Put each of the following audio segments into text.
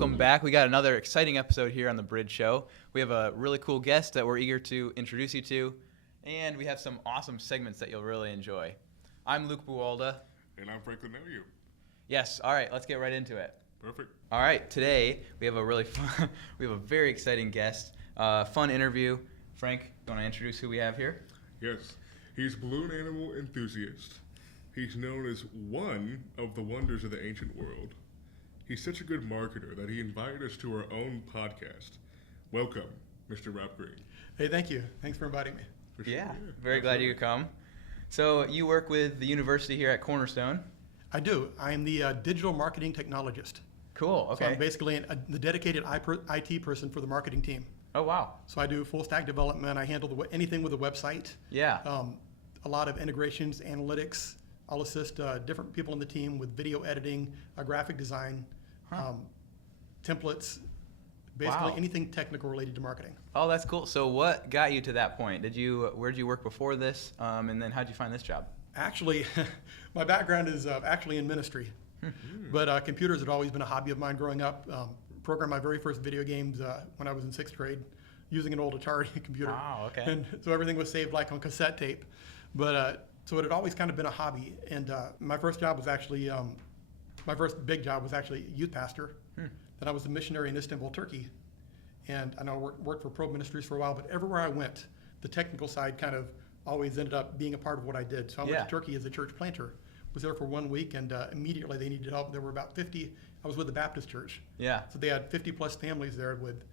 Welcome back. We got another exciting episode here on the Bridge Show. We have a really cool guest that we're eager to introduce you to, and we have some awesome segments that you'll really enjoy. I'm Luke Buwalda. And I'm Franklin Elliott. Yes. All right. Let's get right into it. Perfect. All right. Today we have a really fun, we have a very exciting guest. Fun interview. Frank, you want to introduce who we have here? Yes. He's balloon animal enthusiast. He's known as one of the wonders of the ancient world. He's such a good marketer that he invited us to our own podcast. Welcome, Mr. Rob Green. Hey, thank you. Thanks for inviting me. For sure, Yeah. Very glad you could come. So you work with the university here at Cornerstone. I do. I am the digital marketing technologist. Cool. Okay. So I'm basically the dedicated IT person for the marketing team. Oh, wow. So I do full stack development. I handle anything with a website. Yeah. A lot of integrations, analytics. I'll assist different people in the team with video editing, graphic design, templates, basically Wow. anything technical related to marketing. Oh, that's cool. So what got you to that point? Where'd you work before this? And then how'd you find this job? Actually, my background is actually in ministry, but computers had always been a hobby of mine growing up. Programmed my very first video games when I was in 6th grade using an old Atari computer. Wow, okay. And so everything was saved like on cassette tape. But so it had always kind of been a hobby. And my first job was actually, my first big job was actually youth pastor. Then I was a missionary in Istanbul, Turkey. And I know I worked for Probe Ministries for a while, but everywhere I went, the technical side kind of always ended up being a part of what I did. So I went to Turkey as a church planter. Was there for 1 week, and immediately they needed help. There were about 50. I was with the Baptist church. Yeah. So they had 50 plus families there with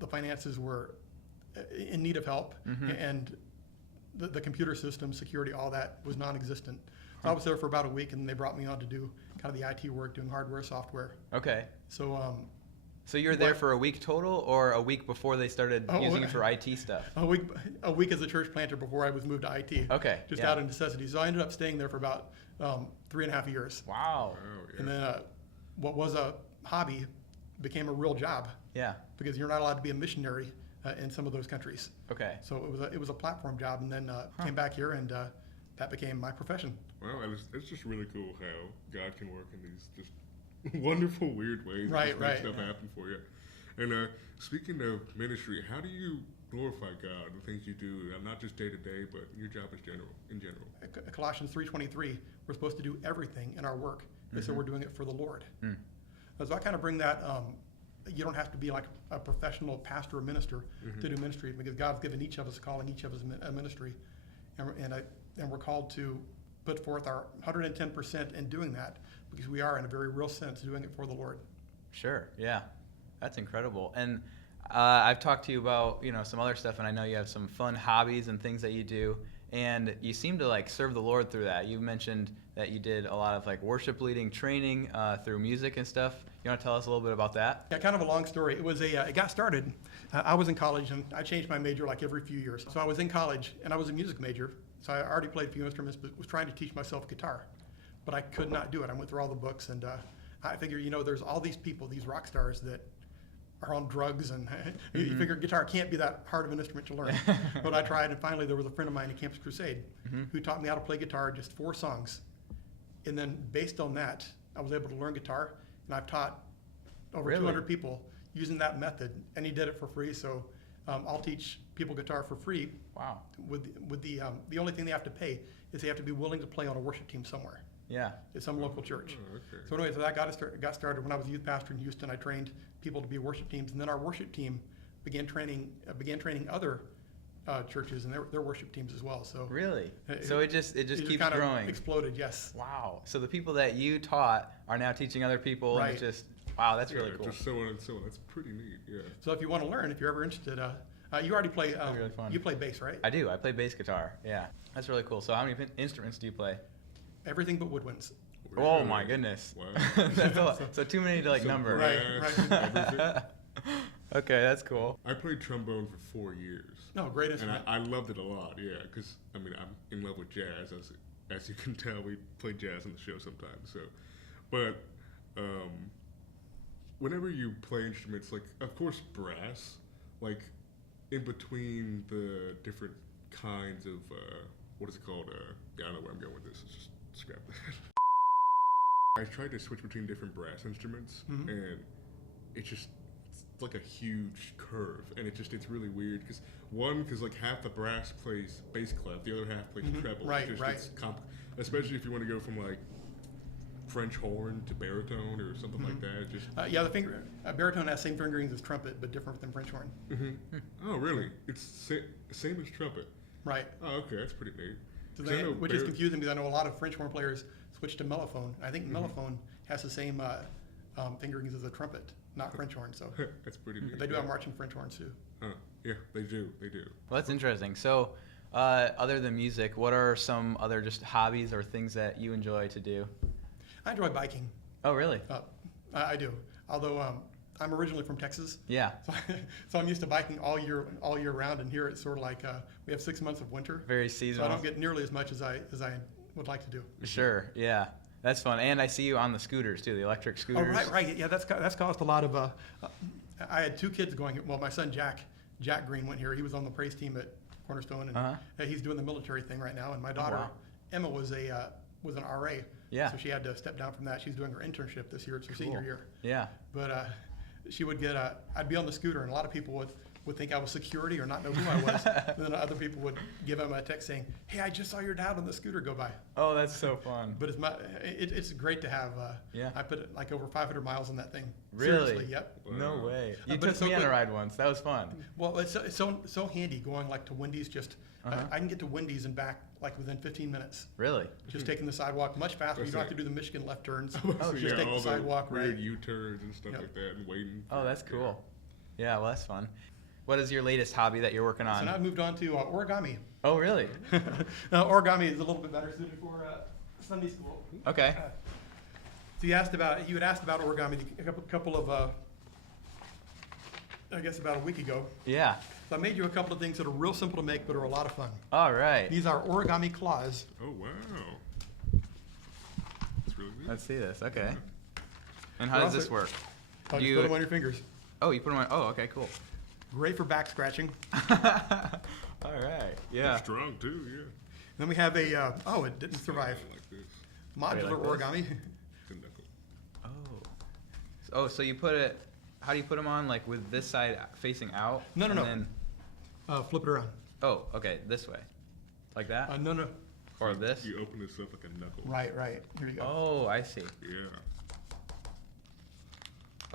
the finances were in need of help, and the computer system, security, all that was non-existent. So I was there for about a week, and they brought me on to do kind of the IT work, doing hardware, software. Okay. So So you were there for a week total, or a week before they started using it for IT stuff? a week as a church planter before I was moved to IT. Okay. Just out of necessity. So I ended up staying there for about 3.5 years. Wow. Yeah. And then what was a hobby became a real job. Yeah. Because you're not allowed to be a missionary in some of those countries. Okay. So it was a platform job, and then came back here, and that became my profession. Well, it's just really cool how God can work in these just wonderful, weird ways. Right, just make right. stuff happen for you. And speaking of ministry, how do you glorify God, the things you do, not just day to day, but your job in general? Colossians 3:23, we're supposed to do everything in our work. They said we're doing it for the Lord. So I kind of bring that, you don't have to be like a professional pastor or minister to do ministry, because God's given each of us a calling, each of us a ministry. And we're called to put forth our 110% in doing that, because we are, in a very real sense, doing it for the Lord. Sure. Yeah. That's incredible. And I've talked to you about, some other stuff, and I know you have some fun hobbies and things that you do, and you seem to serve the Lord through that. You mentioned that you did a lot of worship leading training through music and stuff. You want to tell us a little bit about that? Yeah, kind of a long story. It was it got started. I was in college, and I changed my major every few years. So I was in college, and I was a music major. So I already played a few instruments, but was trying to teach myself guitar. But I could not do it. I went through all the books, and I figured, there's all these people, these rock stars that are on drugs, and you figure guitar can't be that hard of an instrument to learn. But I tried, and finally there was a friend of mine at Campus Crusade who taught me how to play guitar, just 4 songs. And then based on that, I was able to learn guitar, and I've taught over 200 people using that method, and he did it for free. So I'll teach people guitar for free. Wow. With the only thing they have to pay is they have to be willing to play on a worship team somewhere. Yeah. At some local church. Oh, okay. So anyway, so that got started when I was a youth pastor in Houston. I trained people to be worship teams, and then our worship team began training other churches and their worship teams as well. So Really? So it just keeps kind of growing. Exploded, yes. Wow. So the people that you taught are now teaching other people, and it's just wow, that's really cool. Just so on and so on. That's pretty neat. Yeah. So if you want to learn, if you're ever interested, you already play. really fun. You play bass, right? I do. I play bass guitar. Yeah, that's really cool. So how many instruments do you play? Everything but woodwinds. Oh my goodness. Wow. That's a lot. So too many to number. Right. Okay, that's cool. I played trombone for 4 years. No, great And instrument. I loved it a lot, yeah, because, I'm in love with jazz, as you can tell, we play jazz on the show sometimes, so. But, whenever you play instruments, of course, brass, in between the different kinds of, what is it called, I don't know where I'm going with this, it's just scrap that. I tried to switch between different brass instruments, and it's like a huge curve, and it's really weird because like half the brass plays bass clef, the other half plays treble. Right, right. It's especially if you want to go from like French horn to baritone or something like that. Yeah, baritone has same fingerings as trumpet, but different than French horn. Oh, really? It's same as trumpet. Right. Oh, okay, that's pretty neat. So which is confusing because I know a lot of French horn players switch to mellophone. I think mellophone has the same fingerings as a trumpet, not French horn. So That's pretty neat. they do have marching French horns too. Yeah, they do. They do. Well, that's interesting. So, other than music, what are some other just hobbies or things that you enjoy to do? I enjoy biking. Oh, really? I do. Although I'm originally from Texas, Yeah. so I'm used to biking all year round. And here it's sort of like we have 6 months of winter, Very so I seasonal. don't get nearly as much as I would like to do. Sure. Yeah. That's fun. And I see you on the scooters too, the electric Oh, scooters. right. Yeah, that's caused a lot of. I had 2 kids going. Well, my son Jack Green went here. He was on the praise team at Cornerstone, and he's doing the military thing right now. And my daughter wow. Emma was an RA. Yeah. So she had to step down from that. She's doing her internship this year. It's her senior year. Yeah. But she would get I'd be on the scooter, and a lot of people would think I was security or not know who I was. And then other people would give him a text saying, "Hey, I just saw your dad on the scooter go by." Oh, that's so fun. But it's great to have. Yeah. I put like over 500 miles on that thing. Really? Seriously, yep. No Wow. way. You But took it's so me on a quick. ride once. That was fun. Well, it's so handy going like to Wendy's. I can get to Wendy's and back like within 15 minutes. Really? Just taking the sidewalk much faster. You don't have to do the Michigan left turns. So, just take all the sidewalk weird right. U-turns and stuff Yep. like that, and waiting. Oh, that's cool. Yeah, well, that's fun. What is your latest hobby that you're working So on? now I've moved on to origami. Oh, really? Now, origami is a little bit better suited for Sunday school. Okay. So you had asked about origami a couple of I guess about a week ago. Yeah. So I made you a couple of things that are real simple to make but are a lot of fun. All right. These are origami claws. Oh, wow. That's really neat. Let's see this. Okay. And how Well, does this also- work? I'll just You- put them on your fingers. Oh, you put them on. Oh, okay, cool. Great for back scratching. All right. They're Yeah. strong, too, yeah. Then we have a it didn't survive. Like this. Modular Wait, like origami. The knuckle. Oh. Oh, so you put it. How do you put them on? Like with this side facing out? No. and Then, Flip it around. oh, okay, this way, like that, No. or this? You open this up like a knuckle. Right. Here you go. Oh, I see. Yeah.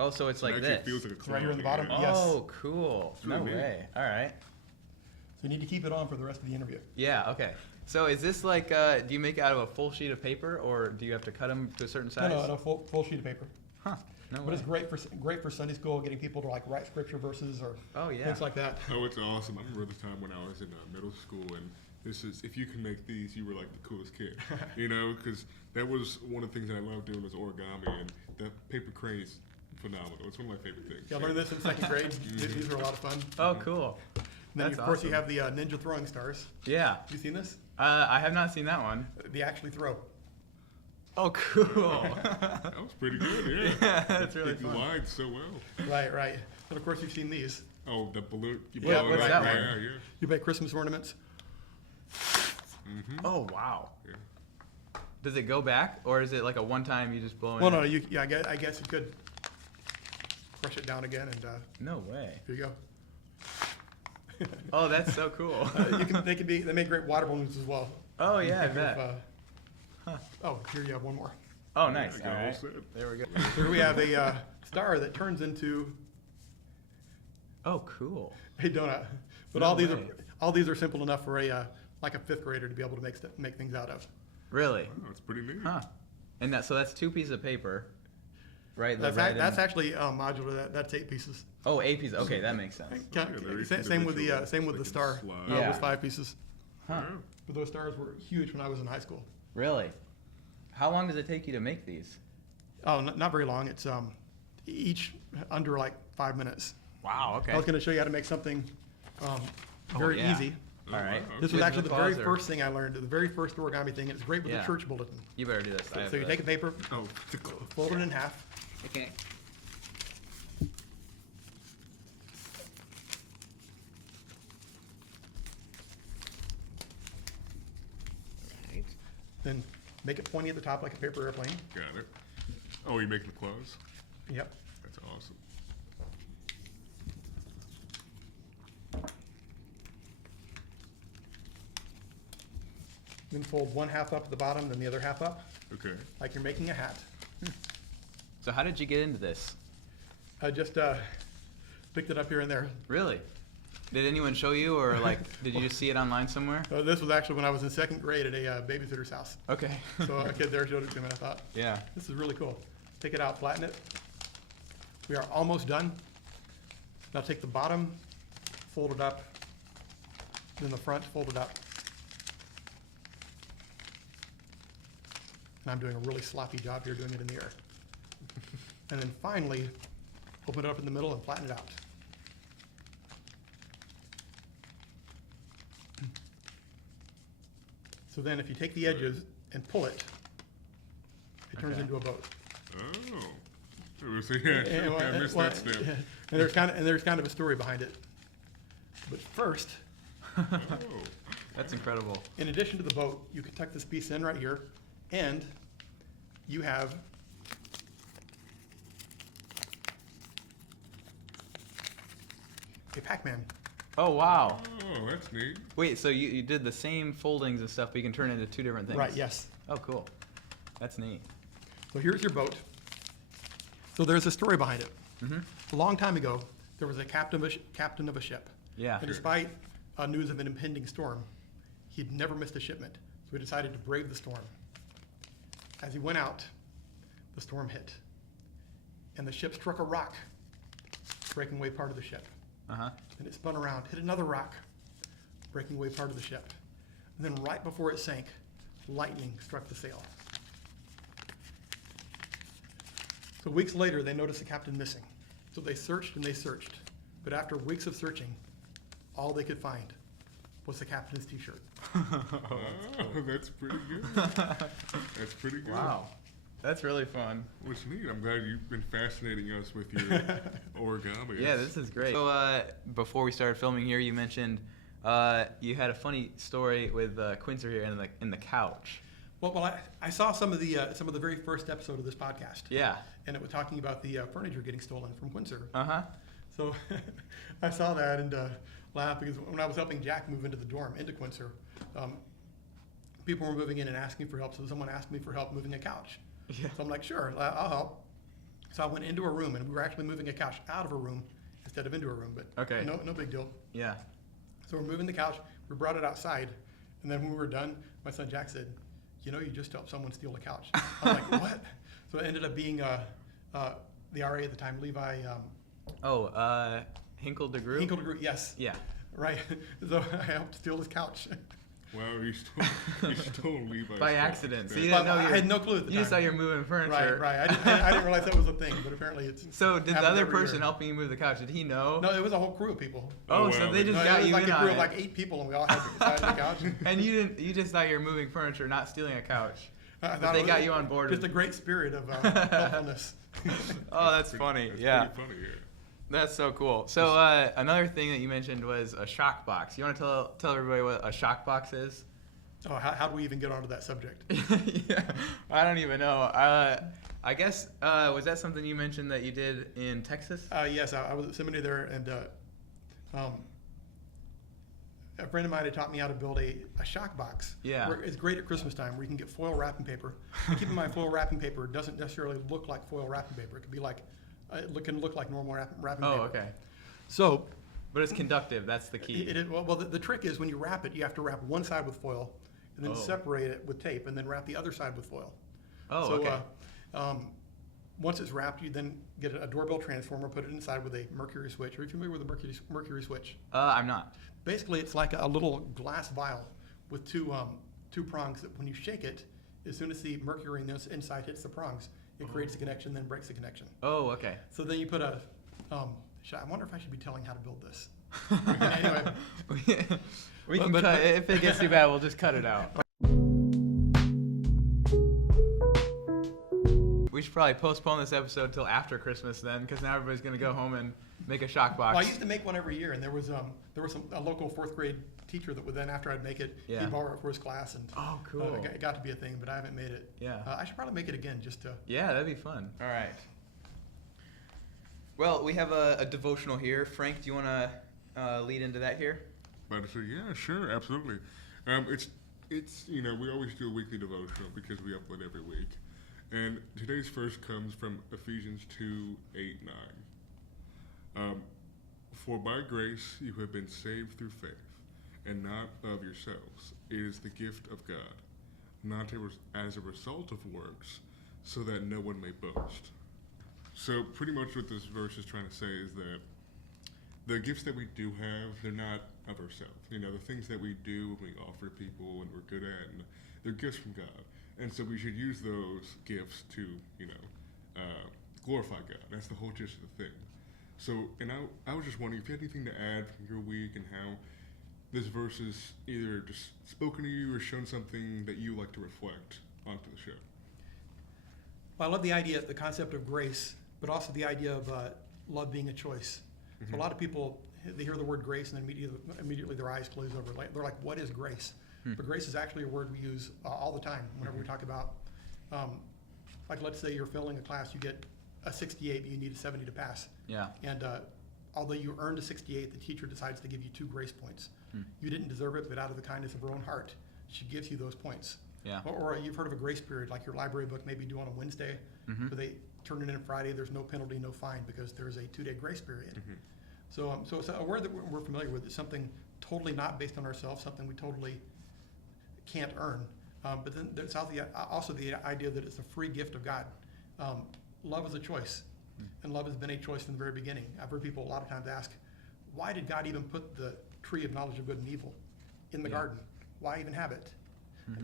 Oh, so it's like it this. actually feels like a claw. right here in the bottom. Yeah. Yes. Oh, cool. No really neat. way. All right. So you need to keep it on for the rest of the interview. Yeah. Okay. So is this like? Do you make it out of a full sheet of paper, or do you have to cut them to a certain size? No, full sheet of paper. Huh. No But way. it's great for Sunday school, getting people to like write scripture verses or Oh yeah. things like that. Oh, it's awesome. I remember the time when I was in middle school, and if you can make these, you were like the coolest kid, you know, because that was one of the things that I loved doing was origami, and the paper crane is phenomenal. It's one of my favorite things. Yeah, I learned this in second grade. These are a lot of fun. Oh, cool. And then That's of course you awesome. have the ninja throwing stars. Yeah. You seen this? I have not seen that one. They actually throw. Oh, cool. That was pretty good, yeah. Yeah, that's really It fun. glides so well. Right. And of course you've seen these. Oh, the balloon. You Yeah, blow it what's up. that Yeah, one? yeah. You make Christmas ornaments. Oh wow. Yeah. Does it go back, or is it like a one-time you just blow in? Well, it? no, I guess you could crush it down again, and No way. here you go. Oh, that's so cool. They make great water balloons as well. Oh yeah, I If, bet. Oh, here you have one more. Oh, nice. I got All all right. set. There we go. Here we have a star that turns into Oh, cool. a donut. But No all these are simple enough for a like a fifth grader to be able to make things out of. Really? Oh, it's pretty neat. Huh. And so that's 2 pieces of paper, right? The That's red that's and- actually modular. That's 8 pieces. Oh, 8 pieces. Okay, that makes sense. Yeah, they're Same with the individual, same with so the they star. can slide. It Yeah. was 5 pieces. Huh. Yeah. But those stars were huge when I was in high school. Really? How long does it take you to make these? Oh, not very long. It's each under like 5 minutes. Wow. Okay. I was going to show you how to make something very yeah. easy. Oh, All right. wow. This was With actually the the very claws or- first thing I learned, the very first origami thing. It's great with Yeah. the church bulletin. You better do this. I have So you the- take a paper, Oh, the clothes. fold it in half, Okay. Right. then make it pointy at the top like a paper airplane. Got it. Oh, you making the clothes? Yep. That's awesome. Then fold one half up at the bottom, then the other half up, Okay. like you're making a hat. So how did you get into this? I just picked it up here and there. Really? Did anyone show you, or like, did you just see it online somewhere? This was actually when I was in second grade at a babysitter's house. Okay. So a kid there showed it to me, and I thought, Yeah. this is really cool. Take it out, flatten it. We are almost done. Now take the bottom, fold it up, then the front, fold it up. And I'm doing a really sloppy job here doing it in the air. And then finally, open it up in the middle and flatten it out. So then if you take the edges and pull it, it turns Okay. into a boat. Oh. So, yeah, I missed that step. And there's kind of a story behind it. But first, Oh. That's incredible. in addition to the boat, you can tuck this piece in right here, and you have a Pac-Man. Oh, wow. Oh, that's neat. Wait, so you did the same foldings and stuff, but you can turn it into two different things? Right, yes. Oh, cool. That's neat. So here's your boat. So there's a story behind it. Mm-hmm. A long time ago, there was a captain of a ship. Yeah. And despite news of an impending storm, he'd never missed a shipment. So he decided to brave the storm. As he went out, the storm hit. And the ship struck a rock, breaking away part of the ship. Uh-huh. And it spun around, hit another rock, breaking away part of the ship. And then right before it sank, lightning struck the sail. So weeks later, they noticed the captain missing. So they searched and they searched. But after weeks of searching, all they could find was the captain's t-shirt. Oh, that's pretty good. That's pretty good. Wow. That's really fun. What's neat, I'm glad you've been fascinating us with your origami. Yeah, this is great. So before we started filming here, you mentioned you had a funny story with Quincer here in the couch. Well, I saw some of the very first episode of this podcast. Yeah. And it was talking about the furniture getting stolen from Quincer. Uh-huh. So I saw that and laughed because when I was helping Jack move into the dorm, into Quincer, people were moving in and asking for help. So someone asked me for help moving a couch. Yeah. So I'm like, sure, I'll help. So I went into a room, and we were actually moving a couch out of a room instead of into a room, but Okay. no big deal. Yeah. So we're moving the couch. We brought it outside, and then when we were done, my son Jack said, "You know, you just helped someone steal a couch." I'm like, "What?" So it ended up being the RA at the time, Levi Hinkle DeGroot? Hinkle DeGroot. Yes, Yeah. right. So I helped steal his couch. Wow, you stole Levi's By couch. accident. So That- you didn't know I had no clue at the You time. just thought you were moving furniture. Right. I didn't realize that was a thing, but apparently it's. So did the happens other every person year. helping you move the couch, did he know? No, it was a whole crew of people. Oh, Oh, so wow. they just No, got it was you like in a on crew it. of like 8 people, and we all had to decide on the couch. And you just thought you were moving furniture, not stealing a couch. I But thought they it was got you on board. Just a great spirit of helpfulness. Oh, that's pretty- funny. that's Yeah. pretty funny, yeah. That's so cool. So another thing that you mentioned was a shock box. You want to tell everybody what a shock box is? Oh, how do we even get onto that subject? Yeah, I don't even know. I guess was that something you mentioned that you did in Texas? Yes, I was at seminary there, and a friend of mine had taught me how to build a shock box. Yeah. Where it's great at Christmas time, where you can get foil wrapping paper. And keep in mind, foil wrapping paper doesn't necessarily look like foil wrapping paper. It could be like, can look like normal wrapping paper. Oh, okay. So But it's conductive. That's the key. the trick is when you wrap it, you have to wrap one side with foil, and then Oh. separate it with tape, and then wrap the other side with foil. Oh, So, okay. once it's wrapped, you then get a doorbell transformer, put it inside with a mercury switch. Are you familiar with a mercury switch? I'm not. Basically, it's like a little glass vial with two prongs that when you shake it, as soon as the mercury in the inside hits the prongs, it creates a connection, then breaks the connection. Oh, okay. So then you put a, I wonder if I should be telling how to build this. Anyway, we can But- cut. If it gets too bad, we'll just cut it out. We should probably postpone this episode till after Christmas then, because now everybody's gonna go home and make a shock box. well, I used to make one every year, and there was a local 4th grade teacher that would then, after I'd make it, Yeah. he'd borrow it for his class, and Oh, cool. it got to be a thing, but I haven't made it. Yeah. I should probably make it again just to. Yeah, that'd be fun. All right. Well, we have a devotional here. Frank, do you want to lead into that here? But I said, yeah, sure, absolutely. It's It's, we always do a weekly devotional because we upload every week. And today's verse comes from Ephesians 2:8-9. For by grace you have been saved through faith, and not of yourselves. It is the gift of God, not as a result of works, so that no one may boast. So pretty much what this verse is trying to say is that the gifts that we do have, they're not of ourselves. The things that we do, we offer people and we're good at, and they're gifts from God. And so we should use those gifts to, glorify God. That's the whole gist of the thing. So, and I was just wondering if you had anything to add from your week and how this verse is either just spoken to you or shown something that you like to reflect onto the show. Well, I love the concept of grace, but also the idea of love being a choice. Mm-hmm. So a lot of people, they hear the word grace and immediately their eyes glaze over. They're like, what is grace? But grace is actually a word we use all the time whenever we talk about, like let's say you're failing a class, you get a 68, but you need a 70 to pass. Yeah. And although you earned a 68, the teacher decides to give you 2 grace points. You didn't deserve it, but out of the kindness of her own heart, she gives you those points. Yeah. Or you've heard of a grace period, like your library book may be due on a Wednesday, but they turn it in Friday. There's no penalty, no fine, because there's a 2-day grace period. So it's a word that we're familiar with. It's something totally not based on ourselves, something we totally can't earn. But then there's also the idea that it's a free gift of God. Love is a choice, and love has been a choice from the very beginning. I've heard people a lot of times ask, why did God even put the tree of knowledge of good and evil in the garden? Why even have it?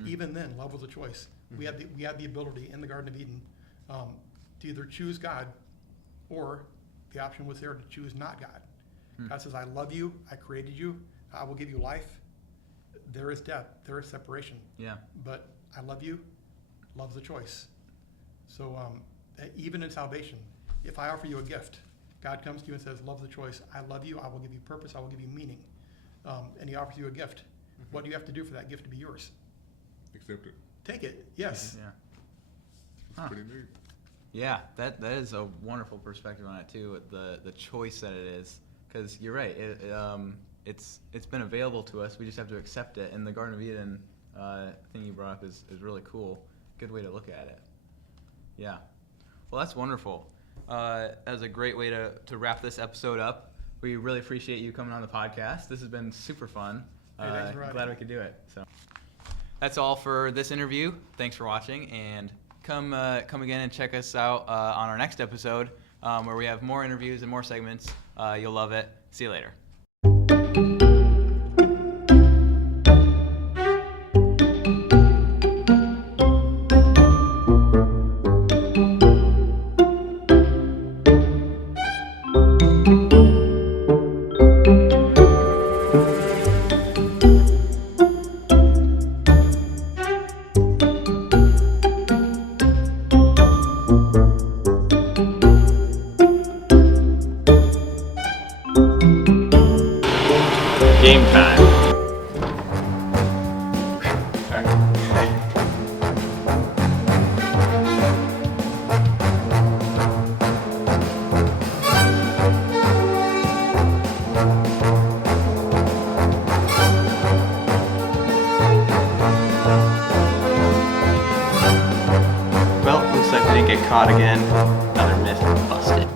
Even then, love was a choice. We had the ability in the Garden of Eden to either choose God, or the option was there to choose not God. God says, I love you, I created you, I will give you life. There is death, there is separation. Yeah. But I love you, love's a choice. So even in salvation, if I offer you a gift, God comes to you and says, love's a choice. I love you, I will give you purpose, I will give you meaning. And he offers you a gift. What do you have to do for that gift to be yours? Accept it. Take it, yes. Yeah. It's pretty neat. Yeah, that is a wonderful perspective on it too. The choice that it is, because you're right. It's been available to us. We just have to accept it. And the Garden of Eden thing you brought up is really cool. Good way to look at it. Yeah. Well, that's wonderful. That was a great way to wrap this episode up. We really appreciate you coming on the podcast. This has been super fun. Hey, thanks, glad we could do it. So that's all for this interview. Thanks for watching, and come again and check us out on our next episode where we have more interviews and more segments. You'll love it. See you later. Game time. Well, looks like we didn't get caught again. Another myth busted.